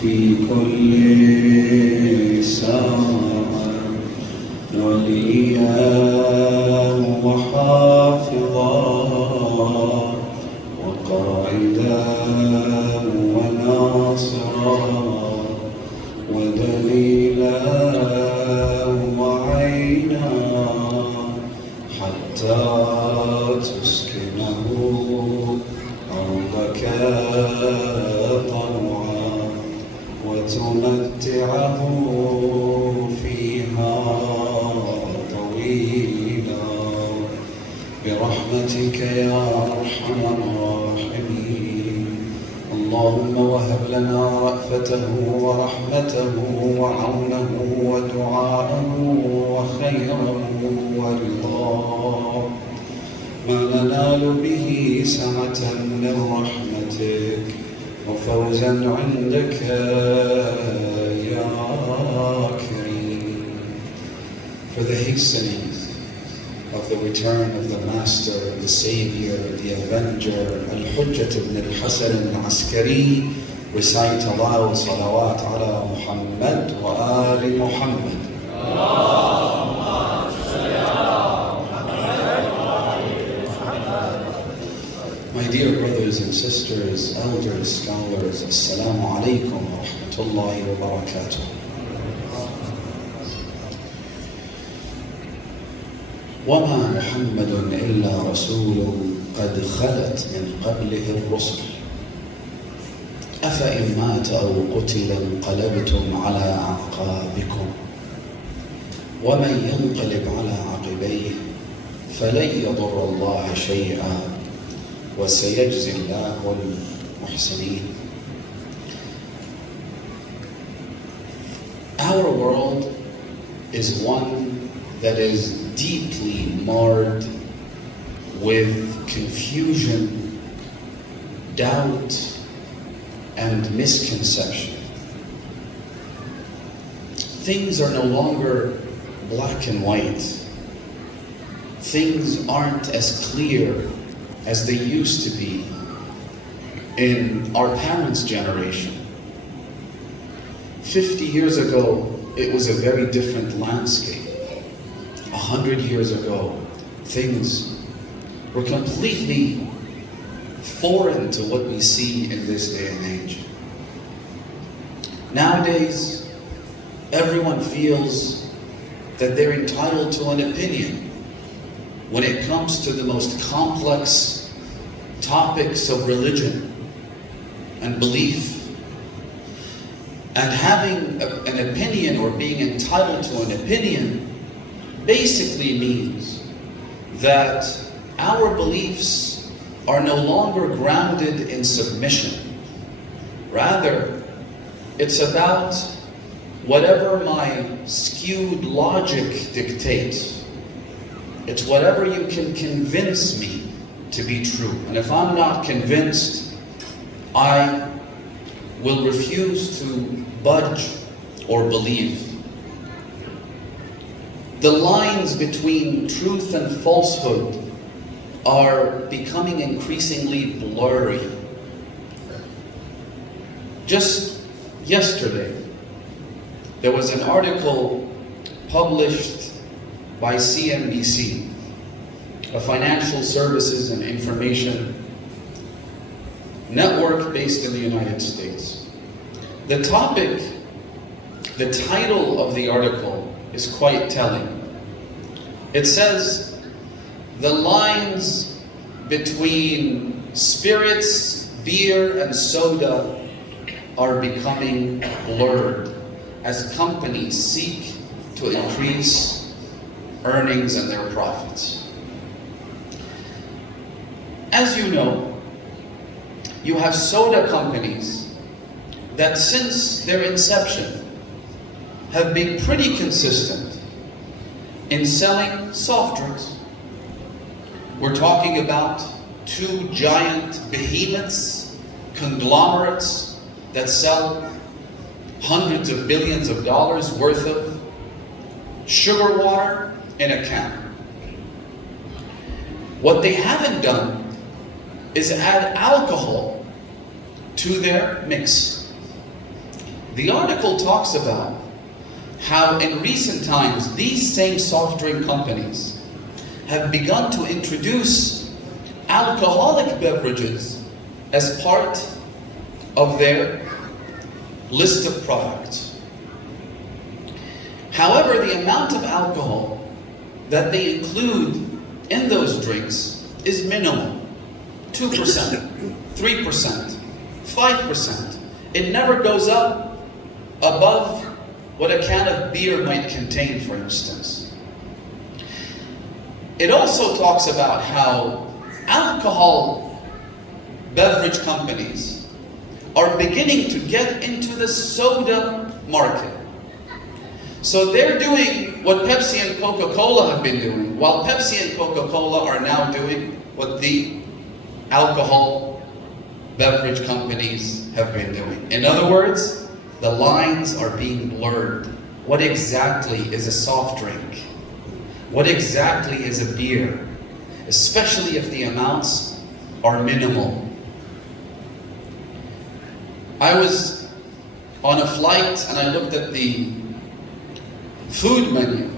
في كل ساعة وليا وحافظا وقائدا وناصرا ودليلا وعينا حتى تسكنه أرضك طوعا وتمتعه فيها طويلا برحمتك يا أرحم الراحمين. اللهم وهب لنا رأفته ورحمته وعونه ودعاءه وخيره ورضاه ما ننال به سعة من رحمتك وفوزا عندك يا كريم. For the hastenings of the return of the Master, the Savior, the Avenger, Al-Hujjat ibn al-Hasan al-Askari, recite aloud salawat ala Muhammad wa ali Muhammad. My dear brothers and sisters, elders, scholars, Assalamu alaikum wa rahmatullahi wa barakatuh. وما محمد إلا رسول قد خلت من قبله الرسل أفإن مات أو قتل انقلبتم على أعقابكم ومن ينقلب على عقبيه فلن يضر الله شيئا وسيجزي الله المحسنين. Our world is one that is deeply marred with confusion, doubt, and misconception. Things are no longer black and white. Things aren't as clear as they used to be in our parents' generation. 50 years ago, it was a very different landscape. 100 years ago, things were completely foreign to what we see in this day and age. Nowadays, everyone feels that they're entitled to an opinion when it comes to the most complex topics of religion and belief. And having an opinion or being entitled to an opinion basically means that our beliefs are no longer grounded in submission. Rather, it's about whatever my skewed logic dictates. It's whatever you can convince me to be true. And if I'm not convinced, I will refuse to budge or believe. The lines between truth and falsehood are becoming increasingly blurry. Just yesterday, there was an article published by CNBC, a financial services and information network based in the United States. The topic, the title of the article is quite telling. It says, the lines between spirits, beer, and soda are becoming blurred as companies seek to increase earnings and their profits. As you know, you have soda companies that since their inception have been pretty consistent in selling soft drinks. We're talking about two giant behemoths, conglomerates that sell hundreds of billions of dollars worth of sugar water in a can. What they haven't done is add alcohol to their mix. The article talks about how in recent times these same soft drink companies have begun to introduce alcoholic beverages as part of their list of products. However, the amount of alcohol that they include in those drinks is minimal. 2%, 3%, 5%. It never goes up above what a can of beer might contain, for instance. It also talks about how alcohol beverage companies are beginning to get into the soda market. So they're doing what Pepsi and Coca-Cola have been doing, while Pepsi and Coca-Cola are now doing what the alcohol beverage companies have been doing. In other words, the lines are being blurred. What exactly is a soft drink? What exactly is a beer? Especially if the amounts are minimal. I was on a flight and I looked at the food menu,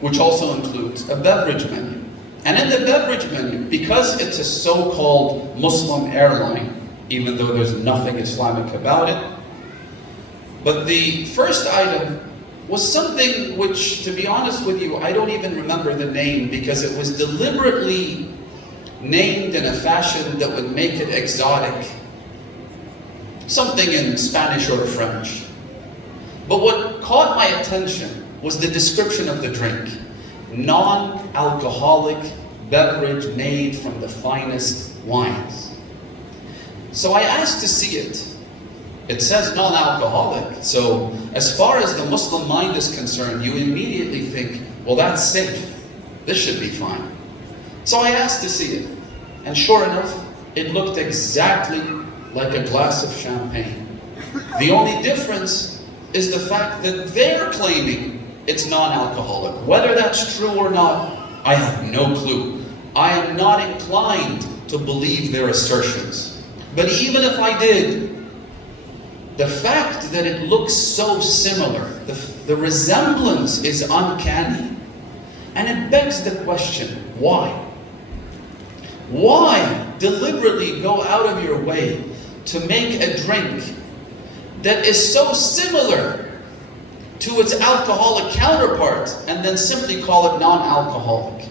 which also includes a beverage menu. And in the beverage menu, because it's a so-called Muslim airline, even though there's nothing Islamic about it, but the first item was something which, to be honest with you, I don't even remember the name because it was deliberately named in a fashion that would make it exotic. Something in Spanish or French. But what caught my attention was the description of the drink. Non-alcoholic beverage made from the finest wines. So I asked to see it. It says non-alcoholic, so as far as the Muslim mind is concerned, you immediately think, well, that's safe. This should be fine. So I asked to see it, and sure enough, it looked exactly like a glass of champagne. The only difference is the fact that they're claiming it's non-alcoholic. Whether that's true or not, I have no clue. I am not inclined to believe their assertions. But even if I did, the fact that it looks so similar, the resemblance is uncanny. And it begs the question, why? Why deliberately go out of your way to make a drink that is so similar to its alcoholic counterpart and then simply call it non-alcoholic?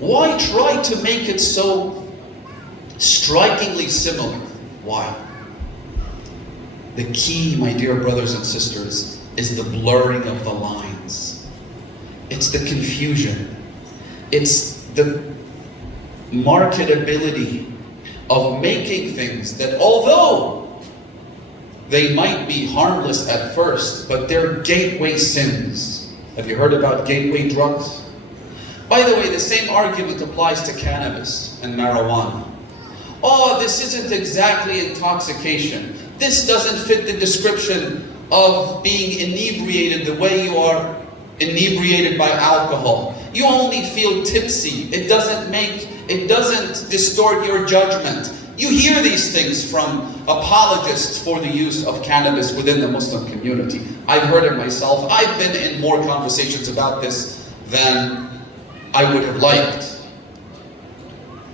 Why try to make it so strikingly similar? Why? The key, my dear brothers and sisters, is the blurring of the lines. It's the confusion. It's the marketability of making things that, although they might be harmless at first, but they're gateway sins. Have you heard about gateway drugs? By the way, the same argument applies to cannabis and marijuana. Oh, this isn't exactly intoxication. This doesn't fit the description of being inebriated the way you are inebriated by alcohol. You only feel tipsy. It doesn't distort your judgment. You hear these things from apologists for the use of cannabis within the Muslim community. I've heard it myself. I've been in more conversations about this than I would have liked.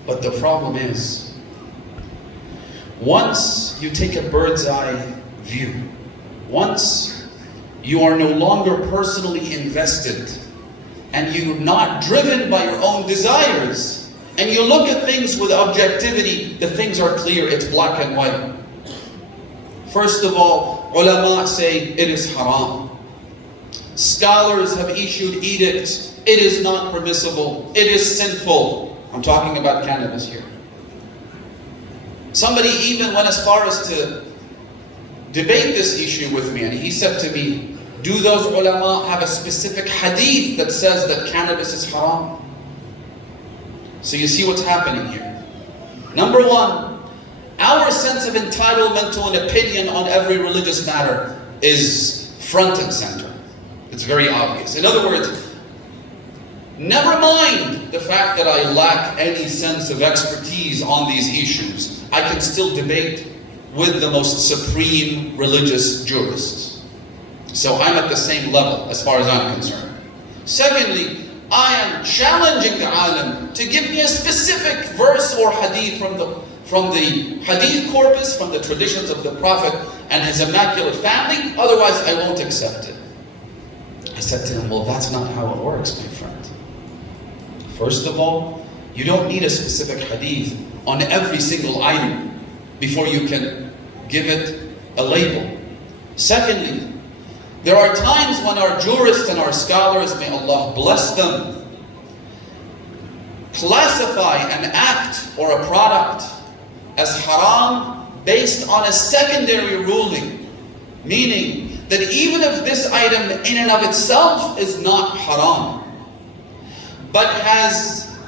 But the problem is, once you take a bird's eye view, once you are no longer personally invested, and you're not driven by your own desires, and you look at things with objectivity, the things are clear, it's black and white. First of all, ulama say it is haram. Scholars have issued edicts, it is not permissible, it is sinful. I'm talking about cannabis here. Somebody even went as far as to debate this issue with me, and he said to me, do those ulama have a specific hadith that says that cannabis is haram? So you see what's happening here. Number one, our sense of entitlement to an opinion on every religious matter is front and center. It's very obvious. In other words, never mind the fact that I lack any sense of expertise on these issues, I can still debate with the most supreme religious jurists. So I'm at the same level as far as I'm concerned. Secondly, I am challenging the alim to give me a specific verse or hadith from the hadith corpus, from the traditions of the Prophet and his immaculate family, otherwise I won't accept it. I said to him, well, that's not how it works, my friend. First of all, you don't need a specific hadith on every single item before you can give it a label. Secondly, there are times when our jurists and our scholars, may Allah bless them, classify an act or a product as haram based on a secondary ruling, meaning that even if this item in and of itself is not haram, but has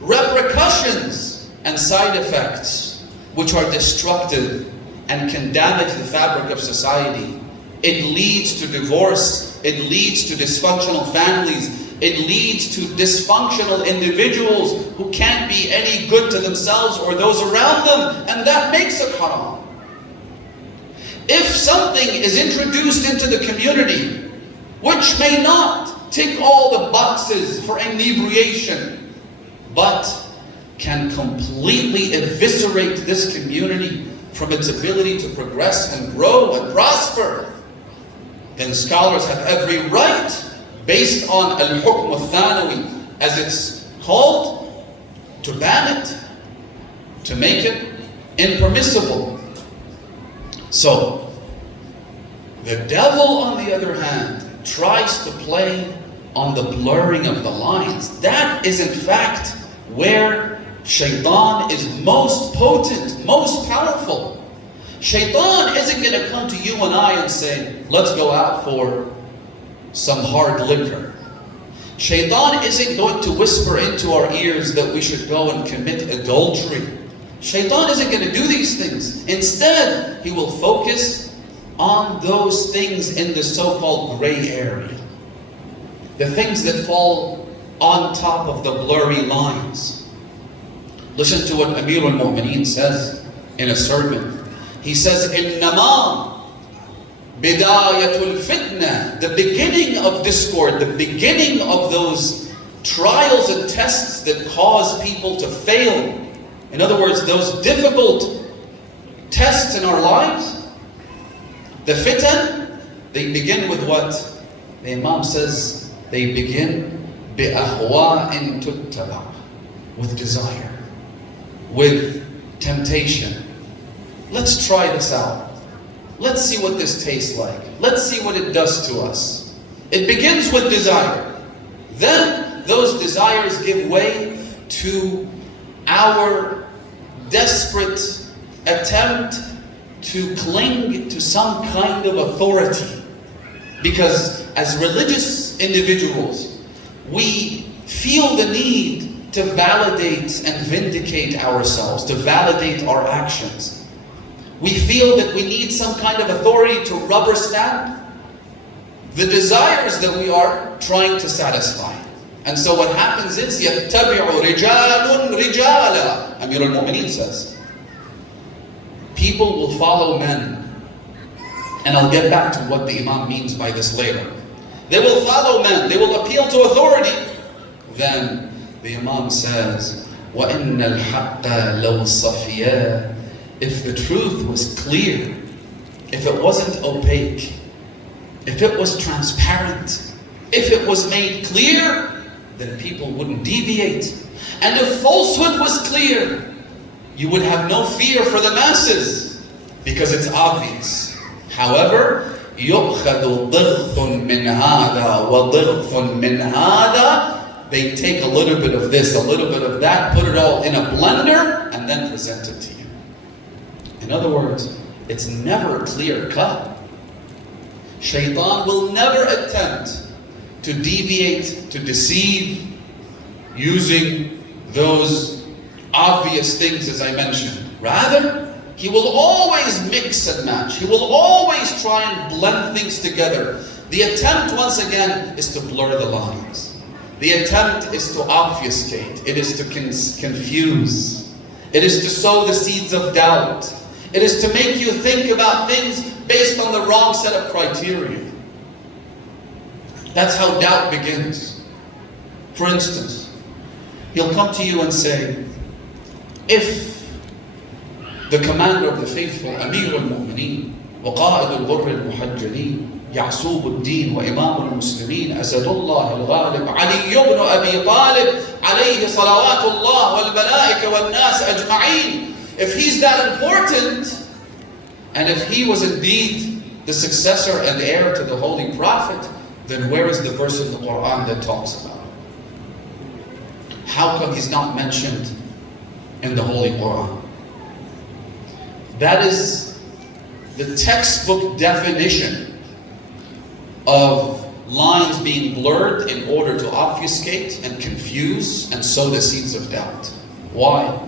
repercussions and side effects which are destructive and can damage the fabric of society. It leads to divorce, it leads to dysfunctional families, it leads to dysfunctional individuals who can't be any good to themselves or those around them, and that makes it haram. If something is introduced into the community which may not tick all the boxes for inebriation, but can completely eviscerate this community from its ability to progress and grow and prosper, then scholars have every right, based on al-hukm al-thanawi, as it's called, to ban it, to make it impermissible. So, the devil, on the other hand, tries to play on the blurring of the lines. That is in fact where shaitan is most potent, most powerful. Shaitan isn't going to come to you and I and say, let's go out for some hard liquor. Shaitan isn't going to whisper into our ears that we should go and commit adultery. Shaitan isn't going to do these things. Instead, he will focus on those things in the so-called gray area. The things that fall on top of the blurry lines. Listen to what Amir al-Mu'mineen says in a sermon. He says, إِنَّمَا بِدَايَةُ الْفِتْنَةِ, the beginning of discord, the beginning of those trials and tests that cause people to fail. In other words, those difficult tests in our lives, the fitan, they begin with what? The Imam says, they begin بِأَهْوَاءٍ تُتَّبَعْ, with desire, with temptation. Let's try this out. Let's see what this tastes like. Let's see what it does to us. It begins with desire. Then those desires give way to our desperate attempt to cling to some kind of authority. Because as religious individuals, we feel the need to validate and vindicate ourselves, to validate our actions. We feel that we need some kind of authority to rubber stamp the desires that we are trying to satisfy. And so what happens is, يَتَّبِعُ رِجَالٌ رِجَالًا, Amir al-Mu'mineen says. People will follow men. And I'll get back to what the Imam means by this later. They will follow men. They will appeal to authority. Then the Imam says, وَإِنَّ الْحَقَّ لَوْ صَفِيَا, if the truth was clear, if it wasn't opaque, if it was transparent, if it was made clear, then people wouldn't deviate. And if falsehood was clear, you would have no fear for the masses, because it's obvious. However, يُؤْخَذُ ضِغْثٌ مِّنْ هَذَا وَضِغْثٌ مِّنْ هَذَا, they take a little bit of this, a little bit of that, put it all in a blender, and then present it to you. In other words, it's never clear cut. Shaitan will never attempt to deviate, to deceive, using those obvious things as I mentioned. Rather, he will always mix and match. He will always try and blend things together. The attempt, once again, is to blur the lines. The attempt is to obfuscate. It is to confuse. It is to sow the seeds of doubt. It is to make you think about things based on the wrong set of criteria. That's how doubt begins. For instance, he'll come to you and say, if the commander of the faithful, Amir al-Mu'mineen, وقائد الغر المحجلين, يعصوب الدين وإمام المسلمين, أسد الله الغالب, علي بن أبي طالب, عليه صلوات الله والملائكة والناس أجمعين, if he's that important, and if he was indeed the successor and heir to the Holy Prophet, then where is the verse in the Quran that talks about it? How come he's not mentioned in the Holy Quran? That is the textbook definition of lines being blurred in order to obfuscate and confuse and sow the seeds of doubt. Why?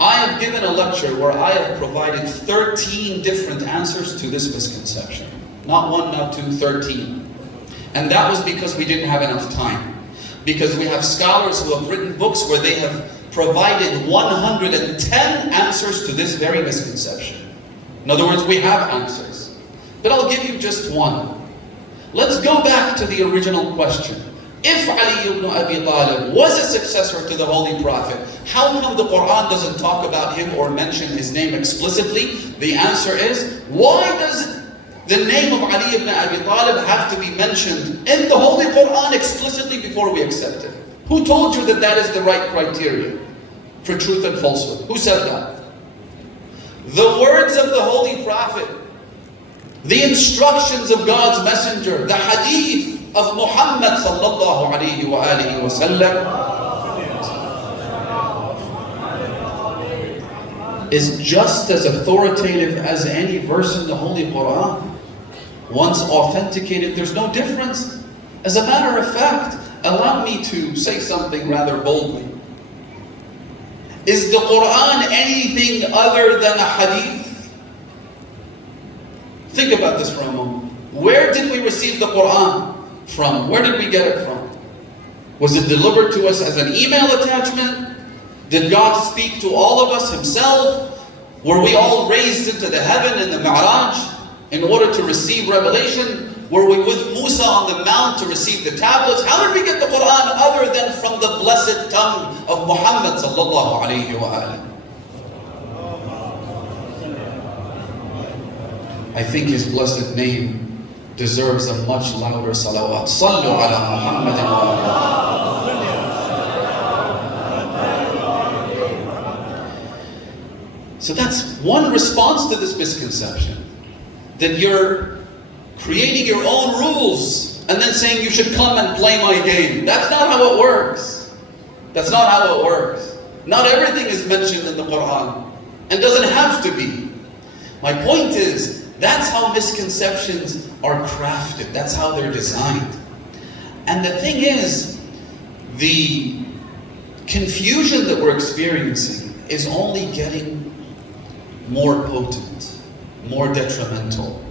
I have given a lecture where I have provided 13 different answers to this misconception. Not one, not two, 13. And that was because we didn't have enough time. Because we have scholars who have written books where they have provided 110 answers to this very misconception. In other words, we have answers. But I'll give you just one. Let's go back to the original question. If Ali ibn Abi Talib was a successor to the Holy Prophet, how come the Quran doesn't talk about him or mention his name explicitly? The answer is, why does the name of Ali ibn Abi Talib have to be mentioned in the Holy Quran explicitly before we accept it? Who told you that that is the right criteria for truth and falsehood? Who said that? The words of the Holy Prophet, the instructions of God's Messenger, the Hadith of Muhammad sallallahu alayhi wa alihi wa sallam is just as authoritative as any verse in the Holy Quran. Once authenticated, there's no difference. As a matter of fact, allow me to say something rather boldly. Is the Quran anything other than a hadith? Think about this for a moment. Where did we receive the Quran from? Where did we get it from? Was it delivered to us as an email attachment? Did God speak to all of us himself? Were we all raised into the heaven in the Mi'raj in order to receive revelation? Were we with Musa on the mount to receive the tablets? How did we get the Quran other than from the blessed tongue of Muhammad sallallahu alayhi wa alihi? I think his blessed name deserves a much louder salawat. Sallu ala Muhammadin wa alihi. So that's one response to this misconception. That you're creating your own rules and then saying you should come and play my game. That's not how it works. That's not how it works. Not everything is mentioned in the Quran and doesn't have to be. My point is, that's how misconceptions are crafted. That's how they're designed. And the thing is, the confusion that we're experiencing is only getting more potent, more detrimental.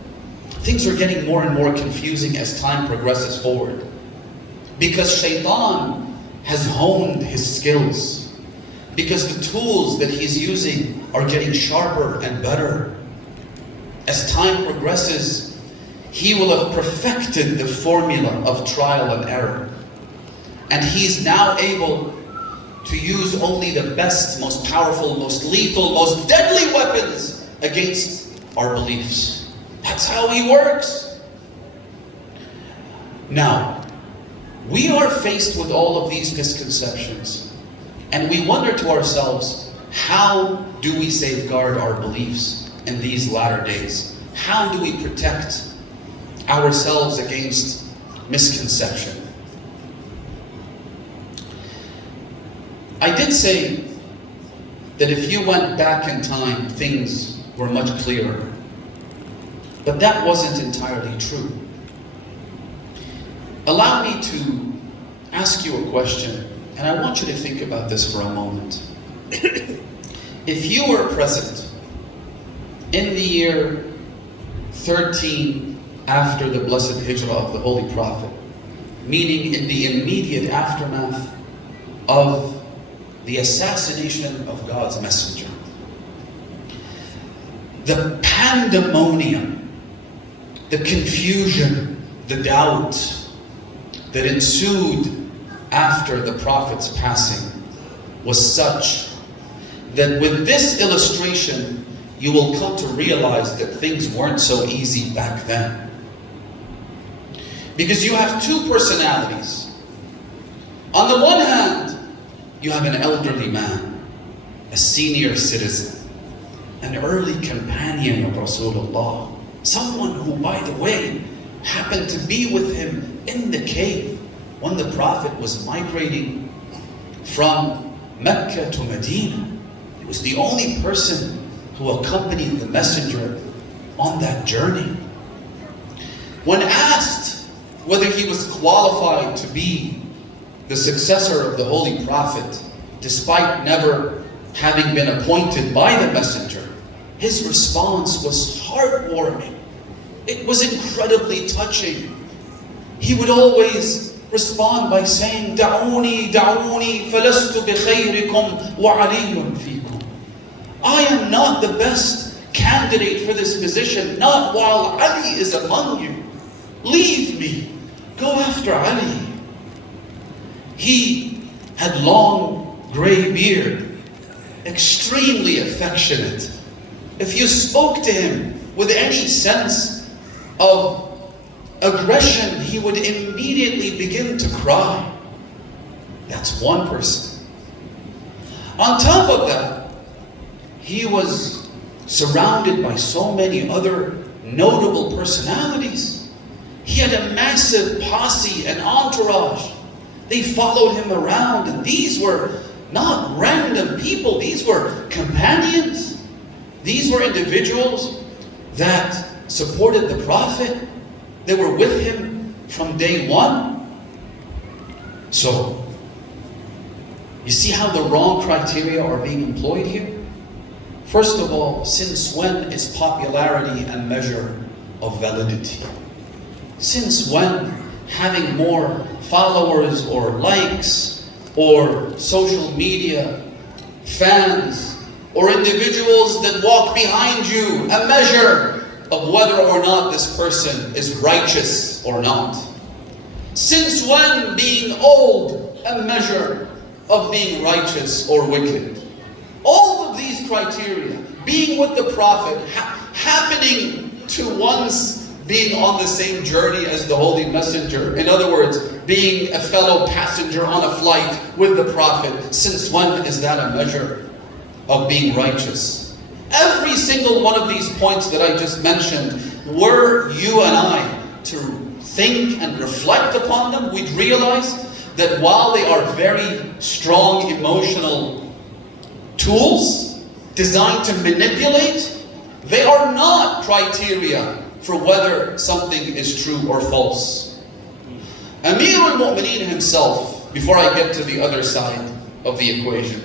Things are getting more and more confusing as time progresses forward. Because Shaitan has honed his skills. Because the tools that he's using are getting sharper and better. As time progresses, he will have perfected the formula of trial and error. And he's now able to use only the best, most powerful, most lethal, most deadly weapons against our beliefs. That's how he works. Now, we are faced with all of these misconceptions, and we wonder to ourselves, how do we safeguard our beliefs in these latter days? How do we protect ourselves against misconception? I did say that if you went back in time, things were much clearer. But that wasn't entirely true. Allow me to ask you a question, and I want you to think about this for a moment. If you were present in the year 13 after the blessed hijrah of the Holy Prophet, meaning in the immediate aftermath of the assassination of God's messenger, the pandemonium, the confusion, the doubt, that ensued after the Prophet's passing was such that with this illustration, you will come to realize that things weren't so easy back then. Because you have two personalities. On the one hand, you have an elderly man, a senior citizen, an early companion of Rasulullah, someone who, by the way, happened to be with him in the cave when the Prophet was migrating from Mecca to Medina. He was the only person who accompanied the Messenger on that journey. When asked whether he was qualified to be the successor of the Holy Prophet, despite never having been appointed by the Messenger, his response was heartwarming. It was incredibly touching. He would always respond by saying, "Da'uni, da'uni, falastu bi khayrikum wa aliyun fikum." I am not the best candidate for this position, not while Ali is among you. Leave me. Go after Ali. He had long gray beard, extremely affectionate. If you spoke to him with any sense of aggression, he would immediately begin to cry. That's one person. On top of that, he was surrounded by so many other notable personalities. He had a massive posse and entourage. They followed him around, and these were not random people. These were companions. These were individuals that supported the Prophet. They were with him from day one. So, you see how the wrong criteria are being employed here? First of all, since when is popularity a measure of validity? Since when having more followers or likes or social media fans or individuals that walk behind you a measure of whether or not this person is righteous or not? Since when being old a measure of being righteous or wicked? All of these criteria, being with the Prophet, happening to once being on the same journey as the Holy Messenger, in other words, being a fellow passenger on a flight with the Prophet, since when is that a measure of being righteous? Every single one of these points that I just mentioned, were you and I to think and reflect upon them, we'd realize that while they are very strong emotional tools designed to manipulate, they are not criteria for whether something is true or false. Amir al-Mu'mineen himself, before I get to the other side of the equation,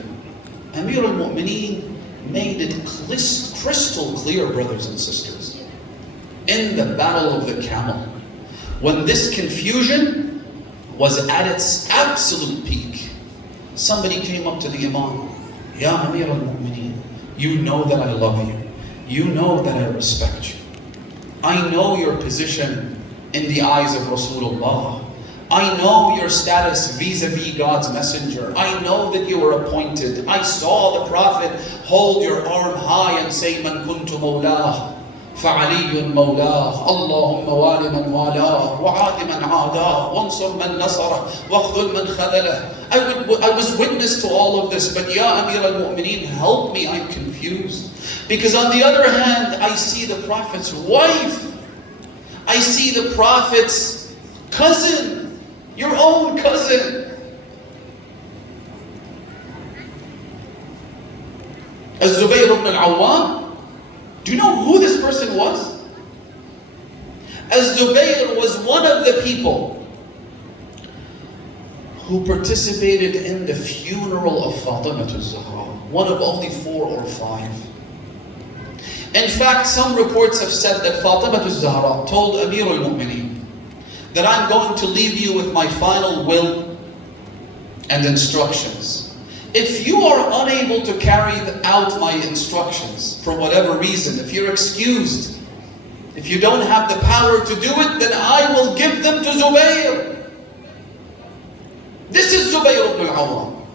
Amir al-Mu'mineen made it crystal clear, brothers and sisters, in the Battle of the Camel, when this confusion was at its absolute peak, somebody came up to the Imam, "Ya Amir al-Mu'mineen, you know that I love you. You know that I respect you. I know your position in the eyes of Rasulullah. I know your status vis-a-vis God's messenger. I know that you were appointed. I saw the Prophet hold your arm high and say, Man kuntu mawlah, fa'aliyun mawlah, Allahumma wali man walah, wa'adi man aadah, wansur man nasarah, waqdul man khadalah." I was witness to all of this, but Ya Amir al-Mu'mineen, help me, I'm confused. Because on the other hand, I see the Prophet's wife. I see the Prophet's cousin, your own cousin. Az-Zubayr ibn al-Awwam. Do you know who this person was? Az-Zubayr was one of the people who participated in the funeral of Fatimiyah az-Zahra, one of only 4 or 5. In fact, some reports have said that Fatimiyah az-Zahra told Amir al-Mu'mineen that I'm going to leave you with my final will and instructions. If you are unable to carry out my instructions for whatever reason, if you're excused, if you don't have the power to do it, then I will give them to Zubayr. This is Zubayr ibn al-Awwam.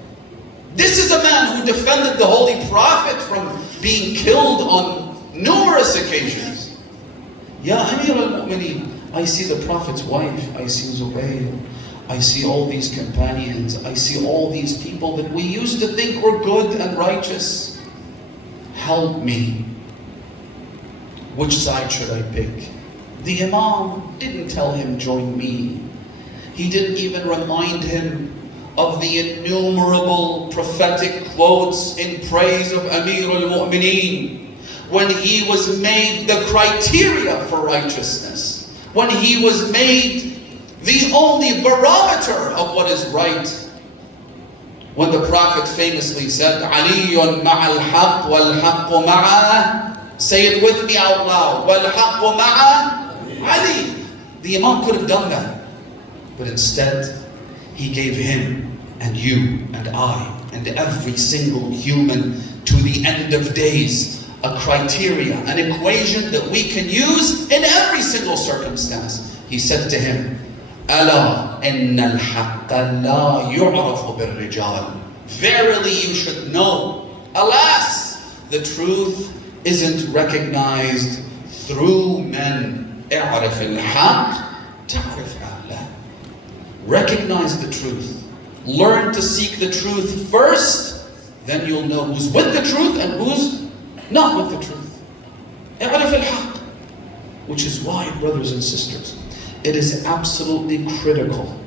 This is a man who defended the Holy Prophet from being killed on numerous occasions. Ya Amir al-Mu'mineen, I see the Prophet's wife, I see Zubayr, I see all these companions, I see all these people that we used to think were good and righteous. Help me. Which side should I pick? The Imam didn't tell him, join me. He didn't even remind him of the innumerable prophetic quotes in praise of Amir al-Mu'mineen when he was made the criteria for righteousness, when he was made the only barometer of what is right. When the Prophet famously said, Aliyun ma'al haqq wal haqqu ma'ah. Say it with me out loud. Wal haqqu ma'ah Ali. The Imam could have done that. But instead, he gave him and you and I and every single human to the end of days a criteria, an equation that we can use in every single circumstance. He said to him, Ala inna al-haqqa la yu'rafu bir-rijal. Verily you should know, alas, the truth isn't recognized through men. I'rif al-haqq ta'rif ahlah. Recognize the truth. Learn to seek the truth first, then you'll know who's with the truth and who's not with the truth. I'rif al-haqq. Which is why, brothers and sisters, it is absolutely critical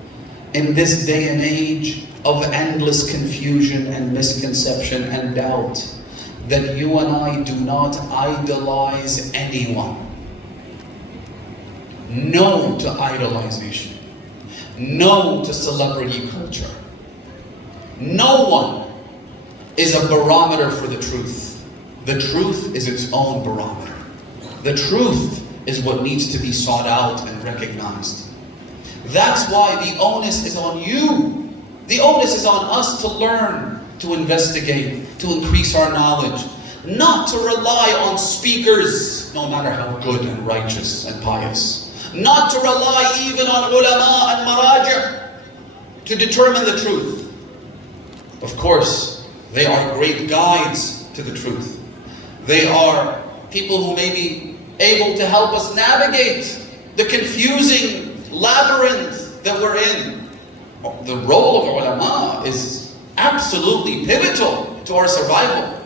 in this day and age of endless confusion and misconception and doubt that you and I do not idolize anyone. No to idolization. No to celebrity culture. No one is a barometer for the truth. The truth is its own barometer. The truth is what needs to be sought out and recognized. That's why the onus is on you. The onus is on us to learn, to investigate, to increase our knowledge. Not to rely on speakers, no matter how good and righteous and pious. Not to rely even on ulama and maraji' to determine the truth. Of course, they are great guides to the truth. They are people who may be able to help us navigate the confusing labyrinth that we're in. The role of ulama is absolutely pivotal to our survival,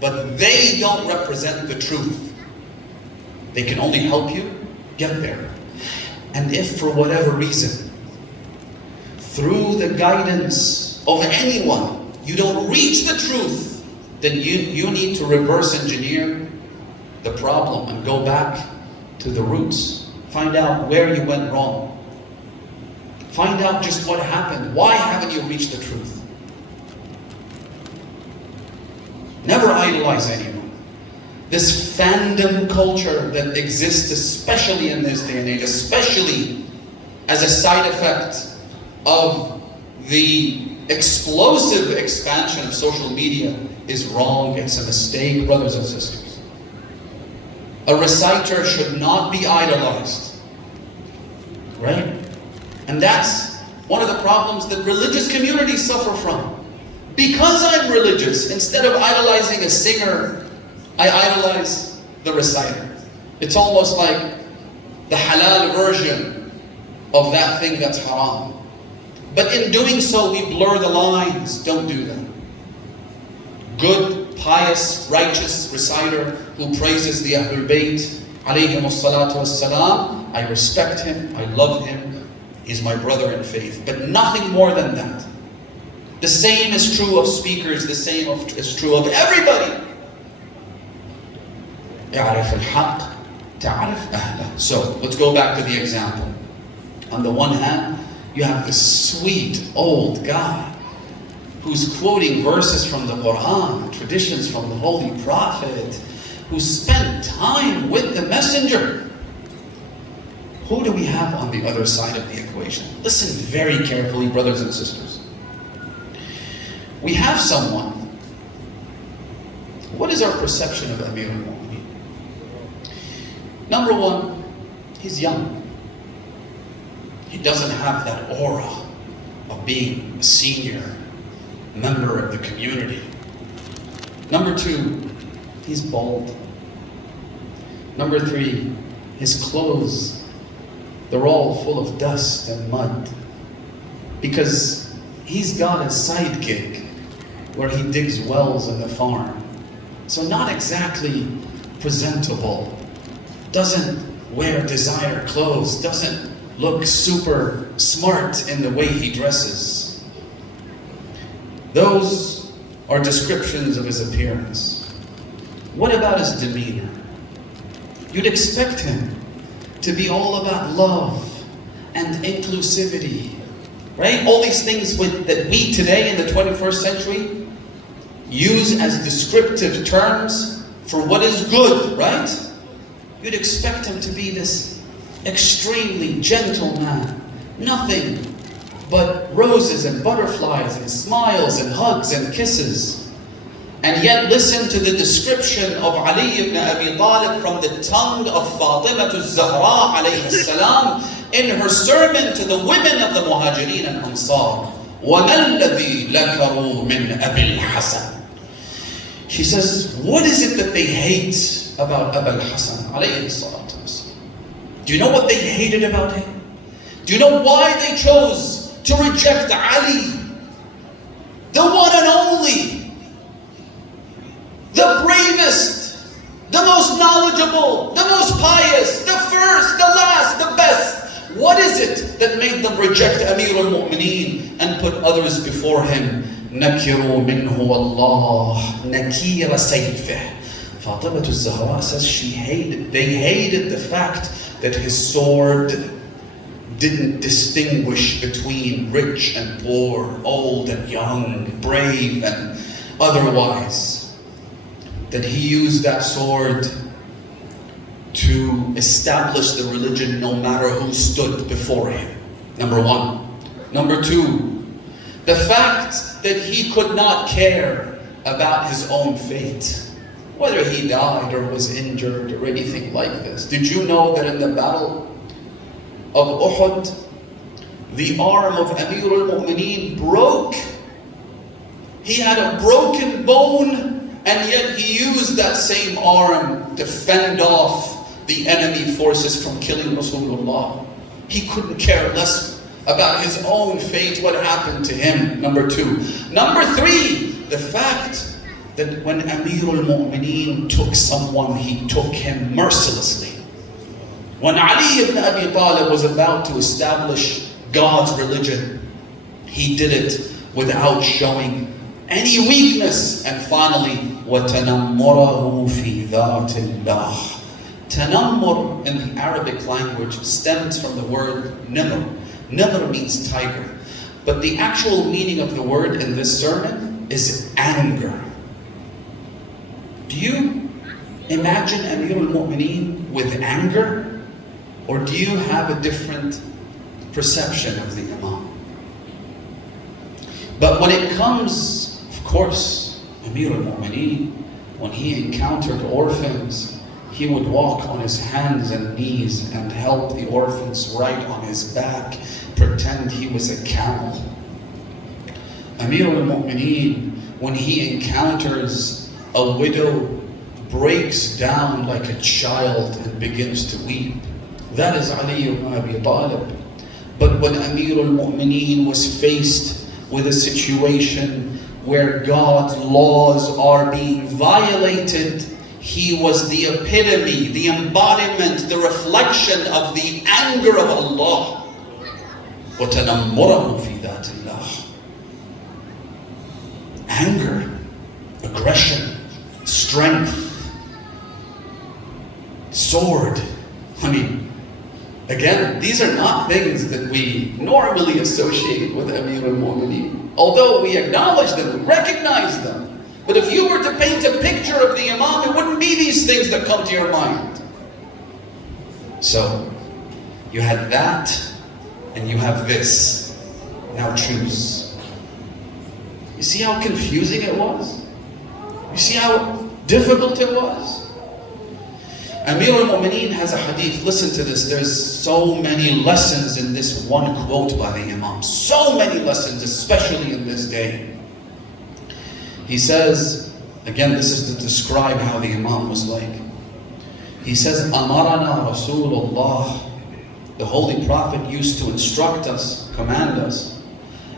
but they don't represent the truth. They can only help you get there. And if for whatever reason, through the guidance of anyone, you don't reach the truth, then you need to reverse engineer the problem and go back to the roots. Find out where you went wrong. Find out just what happened. Why haven't you reached the truth? Never idolize anyone. This fandom culture that exists, especially in this day and age, especially as a side effect of the explosive expansion of social media, is wrong. It's a mistake, brothers and sisters. A reciter should not be idolized, right? And that's one of the problems that religious communities suffer from. Because I'm religious, instead of idolizing a singer, I idolize the reciter. It's almost like the halal version of that thing that's haram. But in doing so, we blur the lines. Don't do that. Good, pious, righteous reciter who praises the Ahlul Bayt, alayhimus salatu wassalam, I respect him, I love him, he's my brother in faith. But nothing more than that. The same is true of speakers, the same is true of everybody. اعرف الحق تعرف أهله. So let's go back to the example. On the one hand, you have this sweet old guy who's quoting verses from the Quran, traditions from the Holy Prophet, who spent time with the Messenger. Who do we have on the other side of the equation? Listen very carefully, brothers and sisters. We have someone. What is our perception of Amir al-Mu'mineen? Number one, he's young. He doesn't have that aura of being a senior member of the community. Number 2, he's bald. Number 3, his clothes, they're all full of dust and mud, because he's got a sidekick where he digs wells in the farm. So not exactly presentable, doesn't wear designer clothes, doesn't look super smart in the way he dresses. Those are descriptions of his appearance. What about his demeanor? You'd expect him to be all about love and inclusivity, right? All these things that we today in the 21st century use as descriptive terms for what is good, right? You'd expect him to be this extremely gentle man. Nothing but roses and butterflies and smiles and hugs and kisses. And yet listen to the description of Ali ibn Abi Talib from the tongue of Fatimiyah alayhi salam in her sermon to the women of the Muhajirin and Ansar. وَمَا الَّذِي لَكَرُوا مِنْ أَبِي الْحَسَنِ. She says, what is it that they hate about Abu al-Hasan alayhi salatu wasalam? Do you know what they hated about him? Do you know why they chose to reject Ali? The one and only, the bravest, the most knowledgeable, the most pious, the first, the last, the best. What is it that made them reject Amir al-Mu'mineen and put others before him? نَكِرُوا مِنْهُ وَاللَّهِ نَكِيرَ سَيْفِهِ. Fatimah al-Zahra says they hated the fact that his sword didn't distinguish between rich and poor, old and young, brave and otherwise. That he used that sword to establish the religion no matter who stood before him. Number 1. Number 2, the fact that he could not care about his own fate, whether he died or was injured or anything like this. Did you know that in the battle of Uhud, the arm of Amir al-Mu'mineen broke? He had a broken bone, and yet he used that same arm to fend off the enemy forces from killing Rasulullah. He couldn't care less about his own fate, what happened to him. Number 2. Number 3, the fact that when Amir al-Mu'mineen took someone, he took him mercilessly. When Ali ibn Abi Talib was about to establish God's religion, he did it without showing any weakness. And finally, وَتَنَمُّرَهُ فِي ذَاتِ اللَّهِ. Tanammur in the Arabic language stems from the word nimr. Nimr means tiger. But the actual meaning of the word in this sermon is anger. Do you imagine Amir al-Mu'mineen with anger? Or do you have a different perception of the Imam? But when it comes, of course, Amir al-Mu'mineen, when he encountered orphans, he would walk on his hands and knees and help the orphans right on his back, pretend he was a camel. Amir al-Mu'mineen, when he encounters a widow, breaks down like a child and begins to weep. That is Ali ibn Abi Talib. But when Amir al-Mu'mineen was faced with a situation where God's laws are being violated, he was the epitome, the embodiment, the reflection of the anger of Allah. وَتَنَمُّرَهُ فِي ذَاتِ اللَّهِ. Anger, aggression, strength, sword. I mean, again, these are not things that we normally associate with Amir al-Mu'mineen. Although we acknowledge them, we recognize them. But if you were to paint a picture of the Imam, it wouldn't be these things that come to your mind. So, you had that, and you have this. Now choose. You see how confusing it was? You see how difficult it was? Amir al-Mu'mineen has a hadith. Listen to this. There's so many lessons in this one quote by the Imam. So many lessons, especially in this day. He says, again, this is to describe how the Imam was like. He says, Amarana Rasulullah. The Holy Prophet used to instruct us, command us,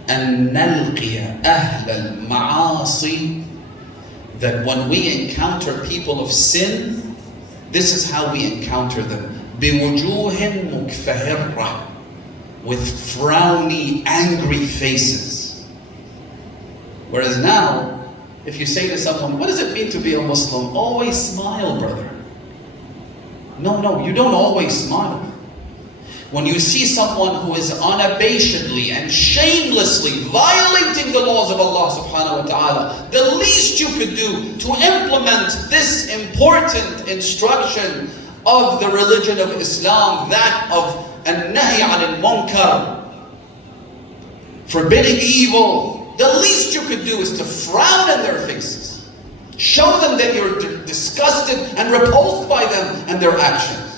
أن نلقي أهل المعاصي, that when we encounter people of sin, this is how we encounter them. بِوُجُوهٍ مُكْفَهِرَّةٍ, with frowny, angry faces. Whereas now, if you say to someone, what does it mean to be a Muslim? Always smile, brother. No, you don't always smile. When you see someone who is unabashedly and shamelessly violating the laws of Allah subhanahu wa ta'ala, the least you could do to implement this important instruction of the religion of Islam, that of an-nahy al-munkar, forbidding evil, the least you could do is to frown in their faces. Show them that you're disgusted and repulsed by them and their actions.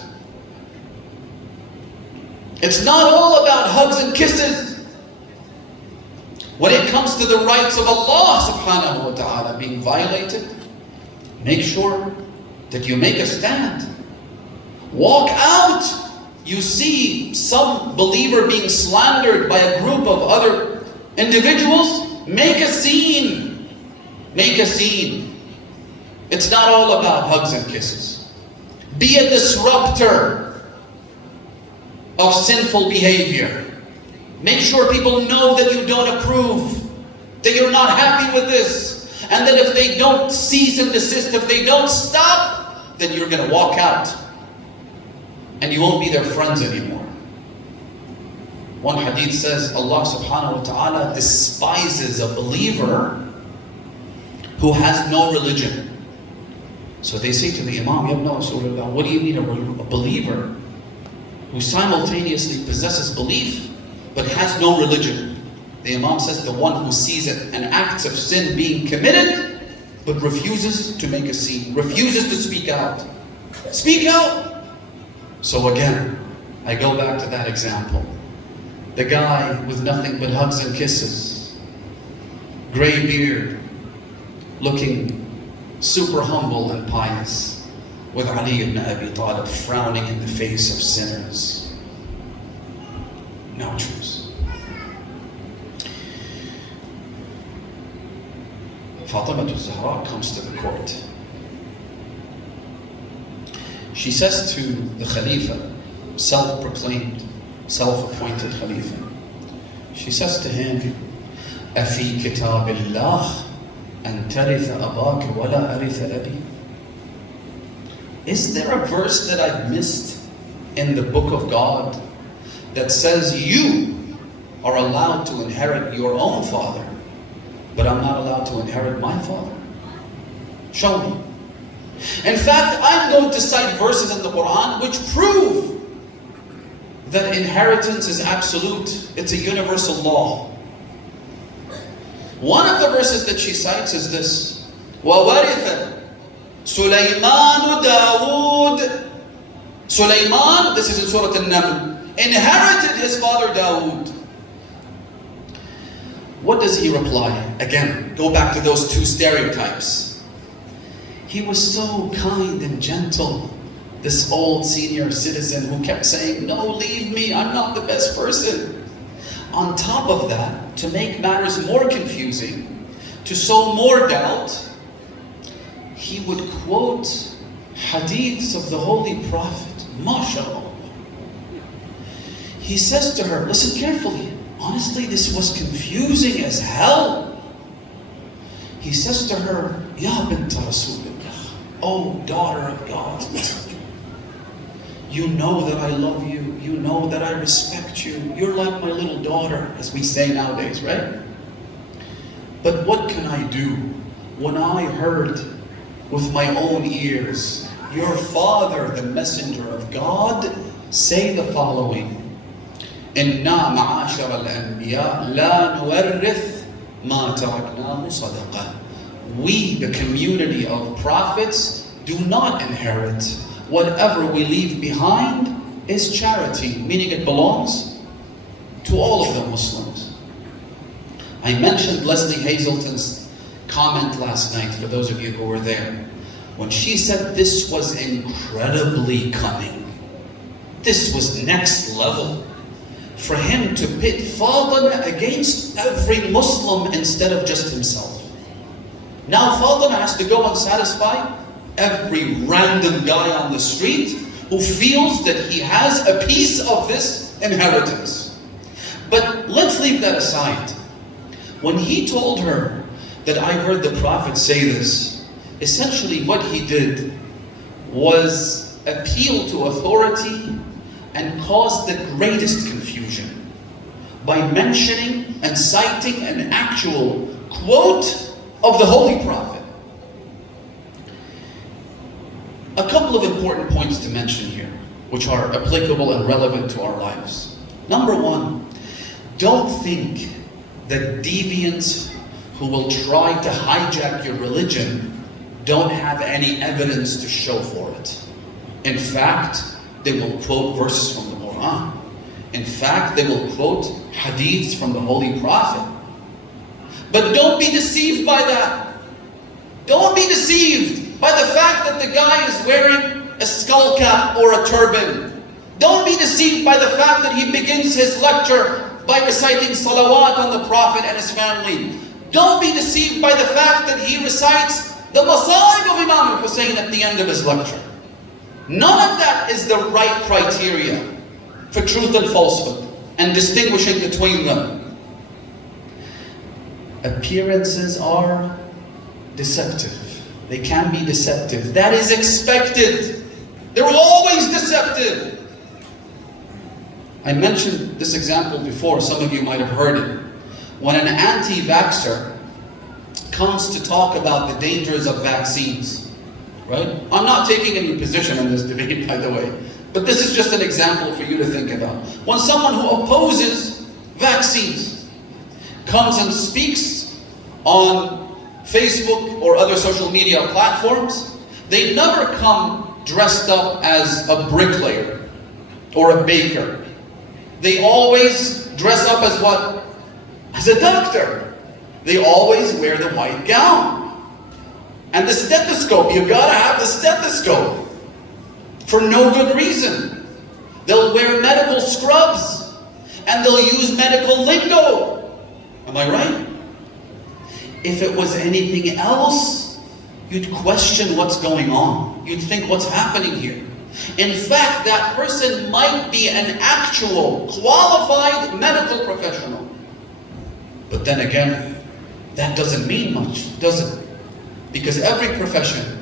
It's not all about hugs and kisses. When it comes to the rights of Allah subhanahu wa ta'ala being violated, make sure that you make a stand. Walk out. You see some believer being slandered by a group of other individuals, make a scene. Make a scene. It's not all about hugs and kisses. Be a disruptor of sinful behavior. Make sure people know that you don't approve, that you're not happy with this, and that if they don't cease and desist, if they don't stop, then you're going to walk out and you won't be their friends anymore. One hadith says Allah subhanahu wa ta'ala despises a believer who has no religion. So they say to the Imam, Ya Rasulullah, what do you mean a believer who simultaneously possesses belief but has no religion? The Imam says, the one who sees it and acts of sin being committed but refuses to make a scene, refuses to speak out. Speak out! So again, I go back to that example. The guy with nothing but hugs and kisses, gray beard, looking super humble and pious, with Ali ibn Abi Talib frowning in the face of sinners. No choice. Fatimah al-Zahra comes to the court. She says to the Khalifa, self-proclaimed, self-appointed Khalifa, she says to him, أَفِي كِتَابِ اللَّهِ أَن تَرِثَ أَبَاكَ وَلَا أَرِثَ أَبِي? Is there a verse that I've missed in the book of God that says you are allowed to inherit your own father, but I'm not allowed to inherit my father? Show me. In fact, I'm going to cite verses in the Quran which prove that inheritance is absolute. It's a universal law. One of the verses that she cites is this: وَوَرِثَ Sulaiman Dawood. Sulaiman, this is in Surah An-Naml, inherited his father Dawood. What does he reply? Again, go back to those two stereotypes. He was so kind and gentle, this old senior citizen who kept saying, no, leave me, I'm not the best person. On top of that, to make matters more confusing, to sow more doubt, he would quote hadiths of the Holy Prophet, mashallah. He says to her, listen carefully, honestly this was confusing as hell. He says to her, Ya bint Rasulullah, oh daughter of God, you know that I love you, you know that I respect you, you're like my little daughter, as we say nowadays, right? But what can I do when I heard with my own ears your father, the messenger of God, say the following: إِنَّا مَعَاشَرَ الْأَنْبِيَاءِ لَا نُوَرِّثْ مَا تَرَكْنَاهُ صَدَقَةً. We, the community of prophets, do not inherit whatever we leave behind is charity, meaning it belongs to all of the Muslims. I mentioned Leslie Hazelton's comment last night, for those of you who were there, when she said this was incredibly cunning. This was next level. For him to pit Fatima against every Muslim instead of just himself. Now Fatima has to go and satisfy every random guy on the street who feels that he has a piece of this inheritance. But let's leave that aside. When he told her that I heard the Prophet say this, essentially what he did was appeal to authority and cause the greatest confusion by mentioning and citing an actual quote of the Holy Prophet. A couple of important points to mention here, which are applicable and relevant to our lives. Number one, don't think that deviants who will try to hijack your religion don't have any evidence to show for it. In fact, they will quote verses from the Quran. In fact, they will quote hadiths from the Holy Prophet. But don't be deceived by that. Don't be deceived by the fact that the guy is wearing a skull cap or a turban. Don't be deceived by the fact that he begins his lecture by reciting salawat on the Prophet and his family. Don't be deceived by the fact that he recites the masaib of Imam Hussein at the end of his lecture. None of that is the right criteria for truth and falsehood and distinguishing between them. Appearances are deceptive. They can be deceptive. That is expected. They're always deceptive. I mentioned this example before, some of you might have heard it. When an anti-vaxxer comes to talk about the dangers of vaccines, right? I'm not taking any position on this debate, by the way, but this is just an example for you to think about. When someone who opposes vaccines comes and speaks on Facebook or other social media platforms, they never come dressed up as a bricklayer or a baker. They always dress up as what? As a doctor. They always wear the white gown. And the stethoscope, you gotta have the stethoscope. For no good reason. They'll wear medical scrubs. And they'll use medical lingo. Am I right? If it was anything else, you'd question what's going on. You'd think, what's happening here? In fact, that person might be an actual qualified medical professional. But then again, that doesn't mean much, does it? Because every profession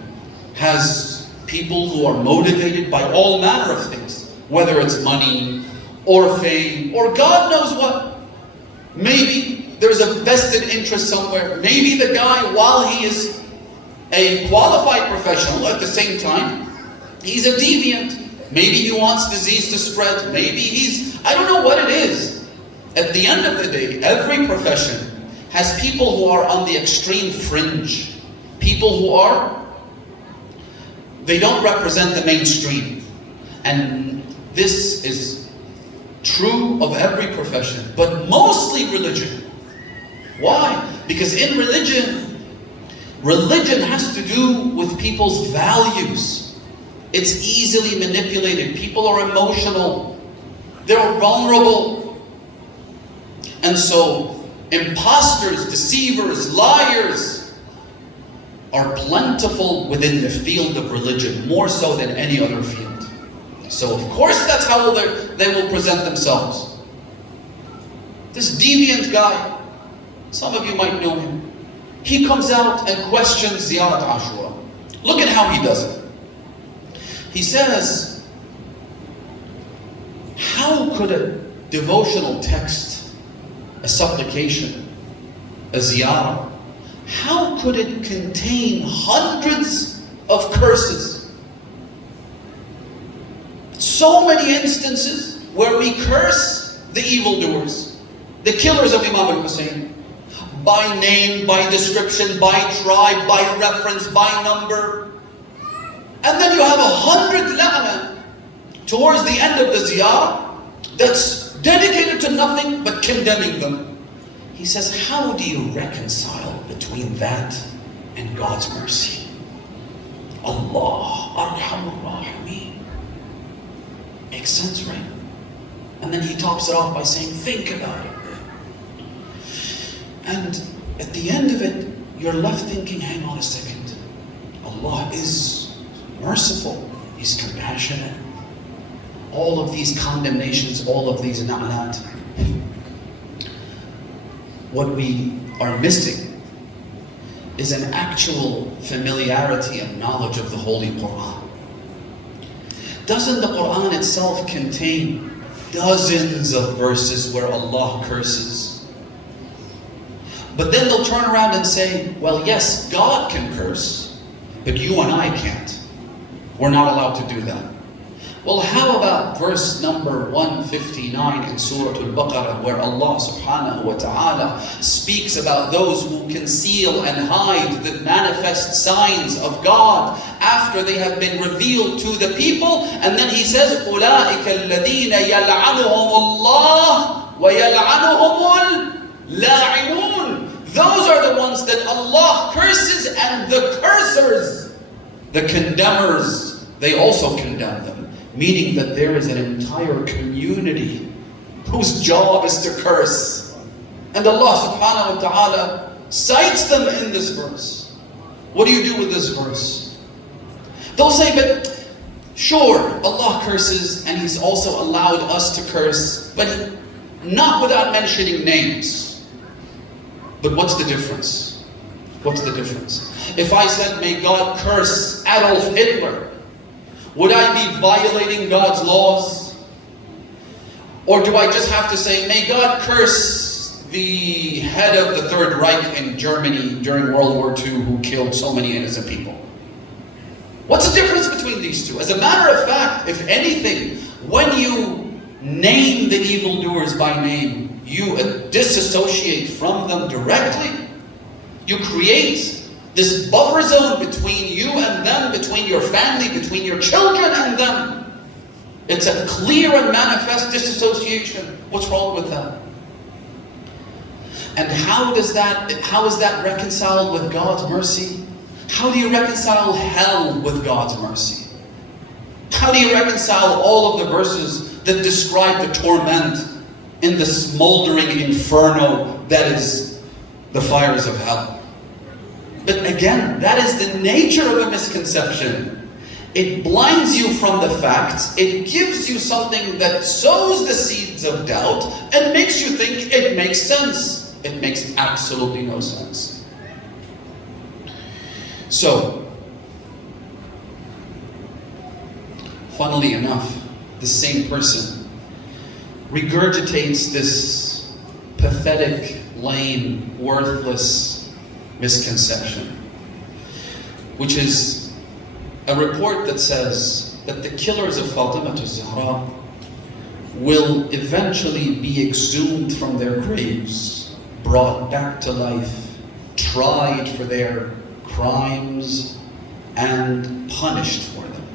has people who are motivated by all manner of things, whether it's money or fame or God knows what. Maybe there's a vested interest somewhere. Maybe the guy, while he is a qualified professional, at the same time, he's a deviant. Maybe he wants disease to spread. Maybe he's, I don't know what it is. At the end of the day, every profession has people who are on the extreme fringe. People who are, they don't represent the mainstream. And this is true of every profession, but mostly religion. Why? Because in religion, religion has to do with people's values. It's easily manipulated. People are emotional. They're vulnerable. And so, imposters, deceivers, liars are plentiful within the field of religion, more so than any other field. So of course that's how they will present themselves. This deviant guy, some of you might know him, he comes out and questions Ziyarat Ashura. Look at how he does it. He says, how could a devotional text, a supplication, a ziyarah, how could it contain hundreds of curses? So many instances where we curse the evildoers, the killers of Imam al-Hussein, by name, by description, by tribe, by reference, by number. And then you have 100 la'na towards the end of the ziyarah that's dedicated to nothing but condemning them. He says, how do you reconcile between that and God's mercy? Allah, Arhamur Rahimeen. Makes sense, right? And then he tops it off by saying, think about it. And at the end of it, you're left thinking, hang on a second. Allah is merciful. He's compassionate. All of these condemnations, all of these na'nat. What we are missing is an actual familiarity and knowledge of the Holy Quran. Doesn't the Quran itself contain dozens of verses where Allah curses? But then they'll turn around and say, well, yes, God can curse, but you and I can't. We're not allowed to do that. Well, how about verse number 159 in Surah Al-Baqarah, where Allah subhanahu wa ta'ala speaks about those who conceal and hide the manifest signs of God after they have been revealed to the people, and then He says, أُولَٰئِكَ الَّذِينَ يَلْعَنُهُمُ اللَّهُ وَيَلْعَنُهُمُ الْلَاعِنُونَ. Those are the ones that Allah curses, and the cursers, the condemners, they also condemn them. Meaning that there is an entire community whose job is to curse. And Allah subhanahu wa ta'ala cites them in this verse. What do you do with this verse? They'll say, but sure, Allah curses and He's also allowed us to curse, but not without mentioning names. But what's the difference? What's the difference? If I said, may God curse Adolf Hitler, would I be violating God's laws? Or do I just have to say, may God curse the head of the Third Reich in Germany during World War II who killed so many innocent people? What's the difference between these two? As a matter of fact, if anything, when you name the evildoers by name, you disassociate from them directly. You create this buffer zone between you and them, between your family, between your children and them. It's a clear and manifest disassociation. What's wrong with that? And how is that reconciled with God's mercy? How do you reconcile hell with God's mercy? How do you reconcile all of the verses that describe the torment in the smoldering inferno that is the fires of hell? But again, that is the nature of a misconception. It blinds you from the facts. It gives you something that sows the seeds of doubt and makes you think it makes sense. It makes absolutely no sense. So, funnily enough, the same person regurgitates this pathetic, lame, worthless misconception, which is a report that says that the killers of Fatimiyah az-Zahra will eventually be exhumed from their graves, brought back to life, tried for their crimes, and punished for them.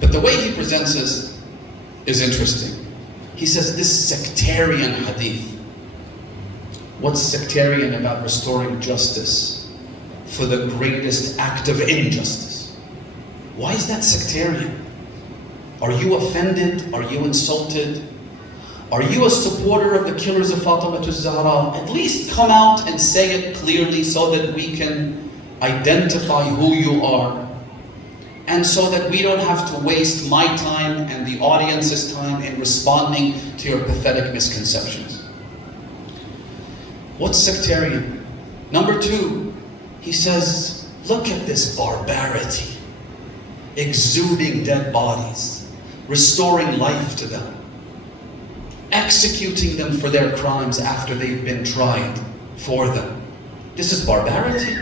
But the way he presents this is interesting. He says this sectarian hadith. What's sectarian about restoring justice for the greatest act of injustice? Why is that sectarian? Are you offended? Are you insulted? Are you a supporter of the killers of Fatimiyah az-Zahra? At least come out and say it clearly so that we can identify who you are, and so that we don't have to waste my time and the audience's time in responding to your pathetic misconceptions. What's sectarian? Number two, he says, look at this barbarity. Exhuming dead bodies, restoring life to them, executing them for their crimes after they've been tried for them. This is barbarity.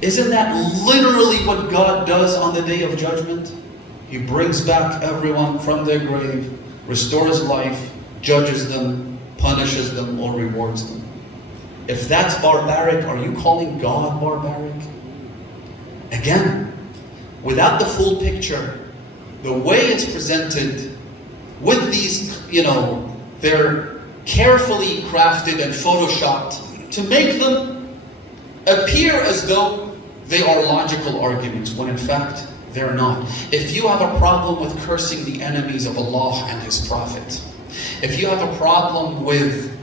Isn't that literally what God does on the Day of Judgment? He brings back everyone from their grave, restores life, judges them, punishes them, or rewards them. If that's barbaric, are you calling God barbaric? Again, without the full picture, the way it's presented, with these, they're carefully crafted and photoshopped to make them appear as though they are logical arguments, when in fact they're not. If you have a problem with cursing the enemies of Allah and His Prophet, if you have a problem with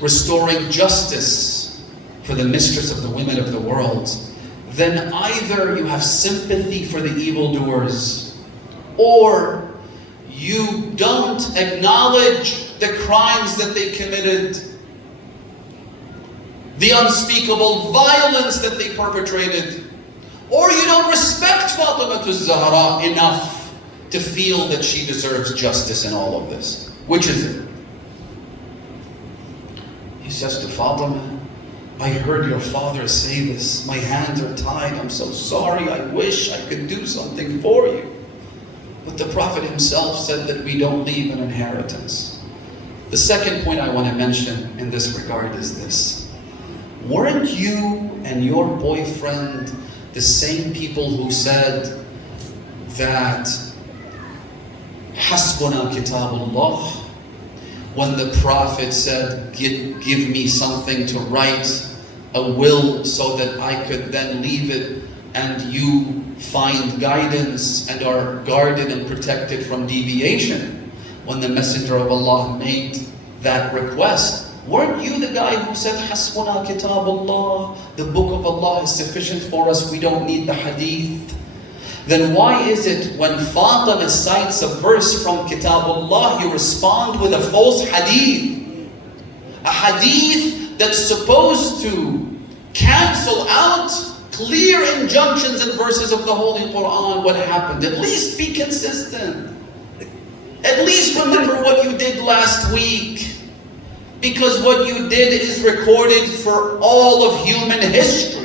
restoring justice for the mistress of the women of the world, then either you have sympathy for the evildoers, or you don't acknowledge the crimes that they committed, the unspeakable violence that they perpetrated, or you don't respect Fatimah az-Zahra enough to feel that she deserves justice in all of this. Which is it? He says to Fatimah, I heard your father say this. My hands are tied. I'm so sorry. I wish I could do something for you. But the Prophet himself said that we don't leave an inheritance. The second point I want to mention in this regard is this. Weren't you and your boyfriend the same people who said that Hasbuna kitabullah, when the Prophet said, give me something to write, a will, so that I could then leave it and you find guidance and are guarded and protected from deviation? When the Messenger of Allah made that request, weren't you the guy who said, Hasbuna kitabullah, the book of Allah is sufficient for us, we don't need the hadith? Then why is it when Fatimah cites a verse from Kitabullah, you respond with a false hadith? A hadith that's supposed to cancel out clear injunctions and verses of the Holy Quran. What happened? At least be consistent. At least remember what you did last week. Because what you did is recorded for all of human history.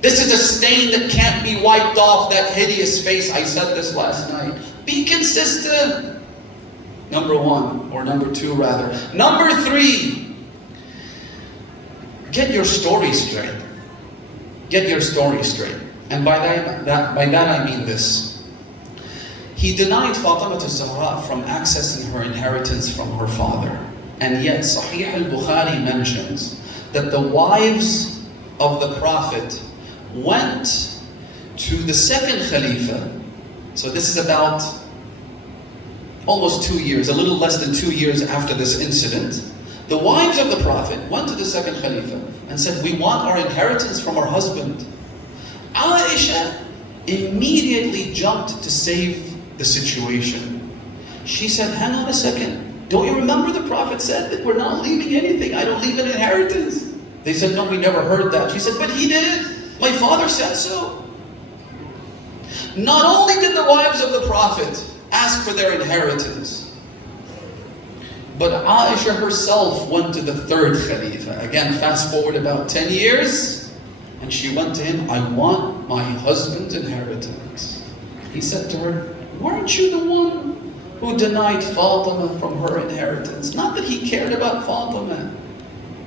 This is a stain that can't be wiped off that hideous face. I said this last night. Be consistent. Number one, or number two rather. Number three, get your story straight. Get your story straight. And by that I mean this. He denied Fatimah az-Zahra from accessing her inheritance from her father. And yet Sahih al-Bukhari mentions that the wives of the Prophet went to the second Khalifa. So this is about almost 2 years, a little less than 2 years after this incident. The wives of the Prophet went to the second Khalifa and said, we want our inheritance from our husband. Aisha immediately jumped to save the situation. She said, hang on a second. Don't you remember the Prophet said that we're not leaving anything? I don't leave an inheritance. They said, no, we never heard that. She said, but he did. My father said so. Not only did the wives of the Prophet ask for their inheritance, but Aisha herself went to the third Khalifa. Again, fast forward about 10 years, and she went to him, I want my husband's inheritance. He said to her, weren't you the one who denied Fatimah from her inheritance? Not that he cared about Fatimah,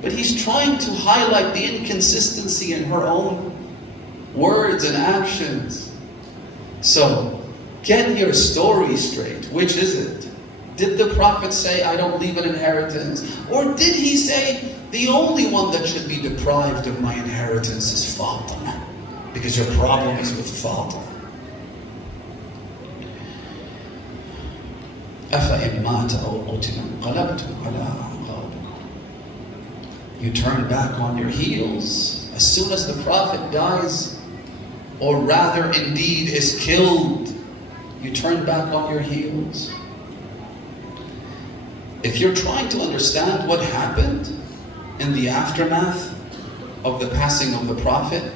but he's trying to highlight the inconsistency in her own words and actions. So, get your story straight. Which is it? Did the Prophet say, I don't leave an inheritance? Or did he say, the only one that should be deprived of my inheritance is Fatimah? Because your problem is with Fatimah. أَفَإِن مَاتَ أَوْ قُتِلَ انقَلَبْتُمْ عَلَىٰ أَعْقَابِكُمْ. You turn back on your heels as soon as the Prophet dies, or rather indeed is killed. You turn back on your heels. If you're trying to understand what happened in the aftermath of the passing of the Prophet,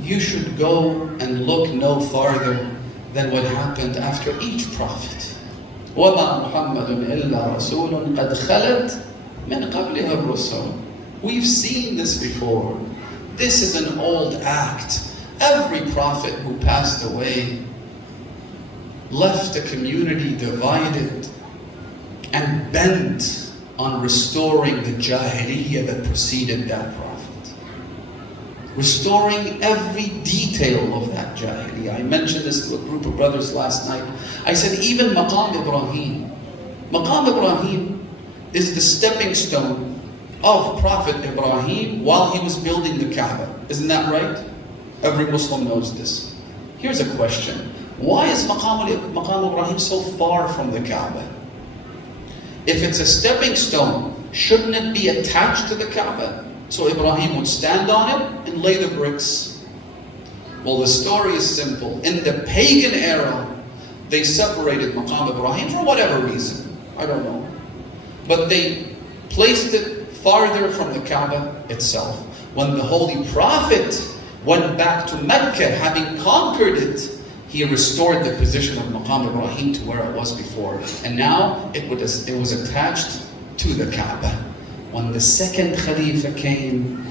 you should go and look no farther than what happened after each Prophet. وَمَا مُحَمَّدٌ إِلَّا رَسُولٌ قَدْ خَلَتْ مِنْ قَبْلِهَا الرُّسُلُ. We've seen this before. This is an old act. Every prophet who passed away left a community divided and bent on restoring the jahiliyyah that preceded that prophet. restoring every detail of that Jahiliyyah. I mentioned this to a group of brothers last night. I said even Maqam Ibrahim is the stepping stone of Prophet Ibrahim while he was building the Kaaba. Isn't that right? Every Muslim knows this. Here's a question. Why is Maqam Ibrahim so far from the Kaaba? If it's a stepping stone, shouldn't it be attached to the Kaaba? So Ibrahim would stand on it and lay the bricks. Well, the story is simple. In the pagan era, they separated Maqam Ibrahim for whatever reason. I don't know. But they placed it farther from the Kaaba itself. When the Holy Prophet went back to Mecca, having conquered it, he restored the position of Maqam Ibrahim to where it was before. And now it was attached to the Kaaba. When the second Khalifa came,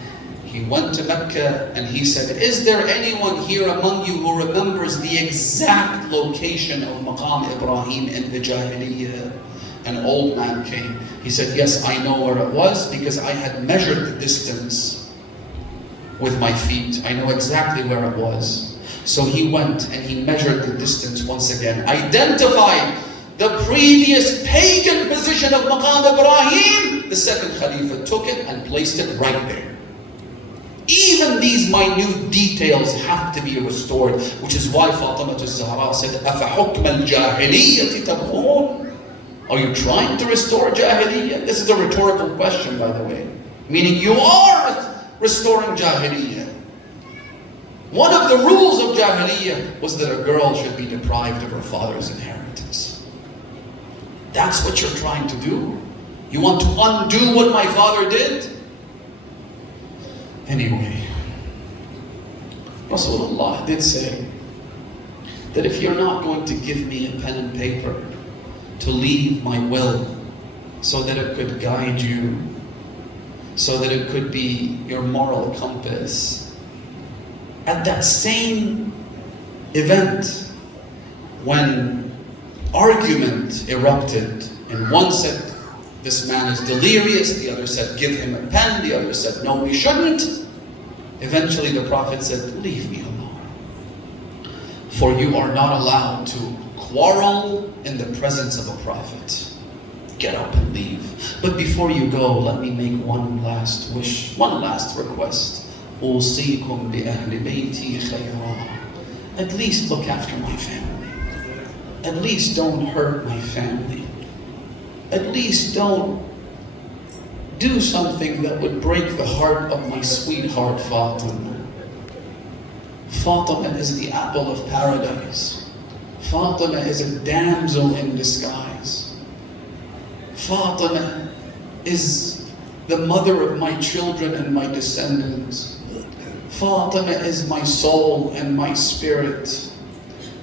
he went to Mecca and he said, is there anyone here among you who remembers the exact location of Maqam Ibrahim in the Jahiliyyah? An old man came. He said, yes, I know where it was because I had measured the distance with my feet. I know exactly where it was. So he went and he measured the distance once again, identified the previous pagan position of Maqam Ibrahim. The second Khalifa took it and placed it right there. Even these minute details have to be restored, which is why Fatimah al-Zahra said, أَفَحُكْمَ الْجَاهِلِيَّةِ تَبْغُونَ? Are you trying to restore Jahiliyyah? This is a rhetorical question, by the way. Meaning you are restoring Jahiliyyah. One of the rules of Jahiliyyah was that a girl should be deprived of her father's inheritance. That's what you're trying to do? You want to undo what my father did? Anyway, Rasulullah did say that if you're not going to give me a pen and paper to leave my will so that it could guide you, so that it could be your moral compass. At that same event, when argument erupted, and one said, this man is delirious, the other said, give him a pen, the other said, no, we shouldn't. Eventually the Prophet said, leave me alone. For you are not allowed to quarrel in the presence of a prophet. Get up and leave. But before you go, let me make one last wish, one last request. أوصيكم بأهل بيتي خيرا. At least look after my family. At least don't hurt my family. At least don't do something that would break the heart of my sweetheart Fatima. Fatima is the apple of paradise. Fatima is a damsel in disguise. Fatima is the mother of my children and my descendants. Fatima is my soul and my spirit.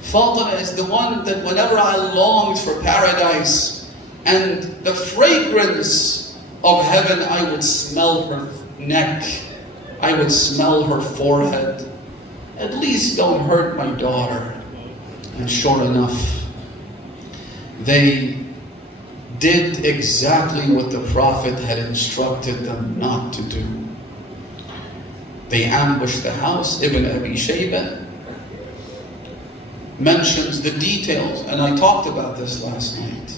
Fatima is the one that whenever I longed for paradise and the fragrance of heaven, I would smell her neck, I would smell her forehead. At least don't hurt my daughter. And sure enough, they did exactly what the Prophet had instructed them not to do. They ambushed the house. Ibn Abi Shaybah mentions the details, and I talked about this last night.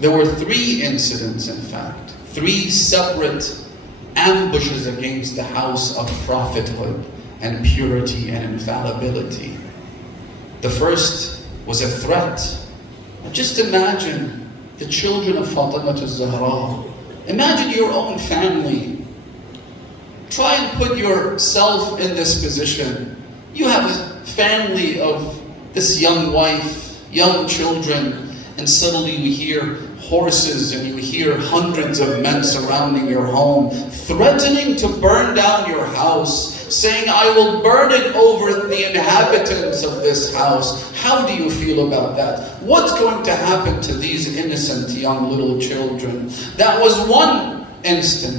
There were 3 incidents, in fact, 3 separate ambushes against the house of prophethood and purity and infallibility. The first was a threat. Just imagine the children of Fatimah al-Zahra. Imagine your own family. Try and put yourself in this position. You have a family of this young wife, young children, and suddenly we hear horses and you hear hundreds of men surrounding your home, threatening to burn down your house, saying, I will burn it over the inhabitants of this house. How do you feel about that? What's going to happen to these innocent young little children? That was one instance.